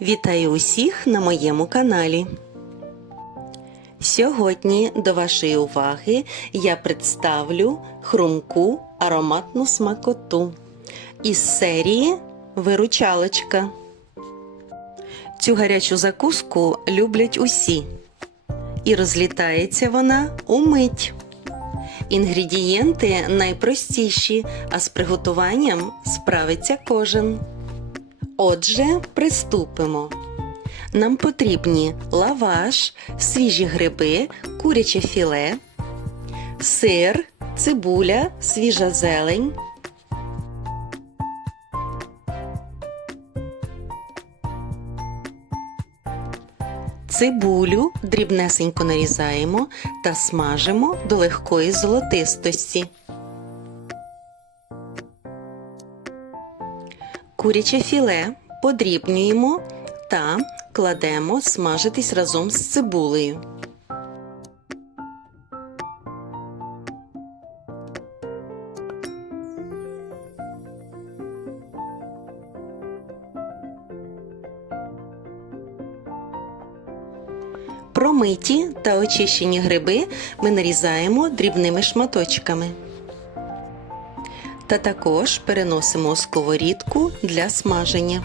Вітаю усіх на моєму каналі. Сьогодні до вашої уваги я представлю хрумку ароматну смакоту із серії Виручалочка. Цю гарячу закуску люблять усі, і розлітається вона умить. Інгредієнти найпростіші, а з приготуванням справиться кожен. Отже, приступимо. Нам потрібні лаваш, свіжі гриби, куряче філе, сир, цибуля, свіжа зелень. Цибулю дрібнесенько нарізаємо та смажимо до легкої золотистості. Куряче філе подрібнюємо та кладемо смажитись разом з цибулею. Промиті та очищені гриби ми нарізаємо дрібними шматочками. Та також переносимо сковорідку для смаження.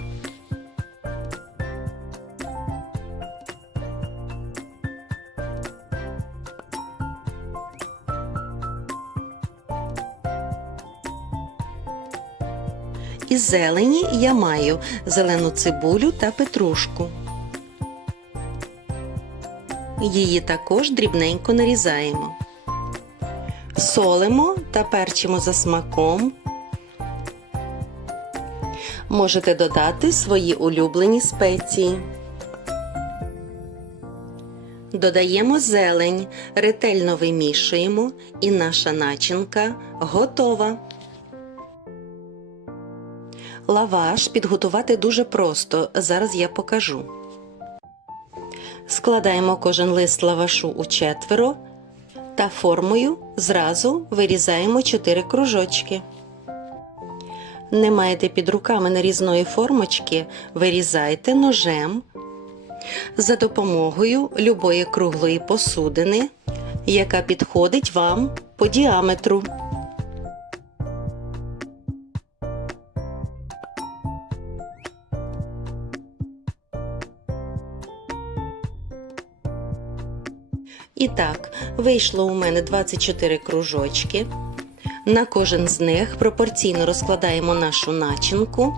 Із зелені я маю зелену цибулю та петрушку. Її також дрібненько нарізаємо. Солимо та перчимо за смаком. Можете додати свої улюблені спеції. Додаємо зелень, ретельно вимішуємо, і наша начинка готова. Лаваш підготувати дуже просто. Зараз я покажу. Складаємо кожен лист лавашу у четверо та формою зразу вирізаємо 4 кружочки. Не маєте під руками нарізної формочки, вирізайте ножем за допомогою любої круглої посудини, яка підходить вам по діаметру. І так, вийшло у мене 24 кружочки. На кожен з них пропорційно розкладаємо нашу начинку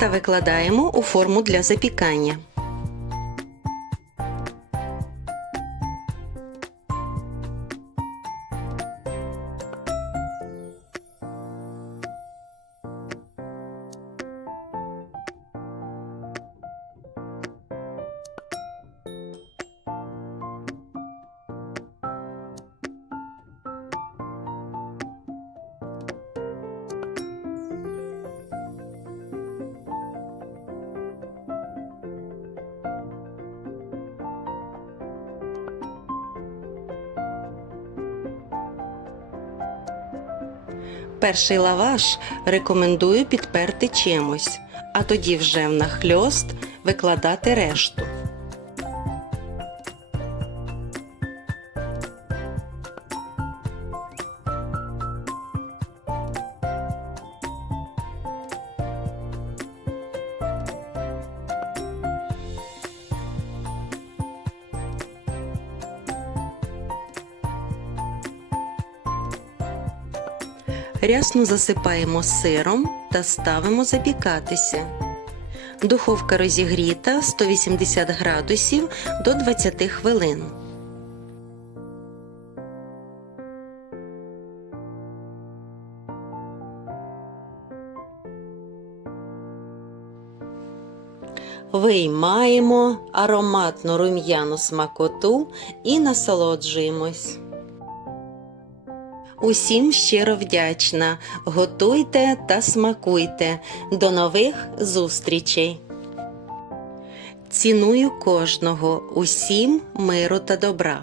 та викладаємо у форму для запікання. Перший лаваш рекомендую підперти чимось, а тоді вже в нахльост викладати решту. Рясно засипаємо сиром та ставимо запікатися. Духовка розігріта 180 градусів до 20 хвилин. Виймаємо ароматну рум'яну смакоту і насолоджуємось. Усім щиро вдячна. Готуйте та смакуйте. До нових зустрічей. Ціную кожного, усім миру та добра.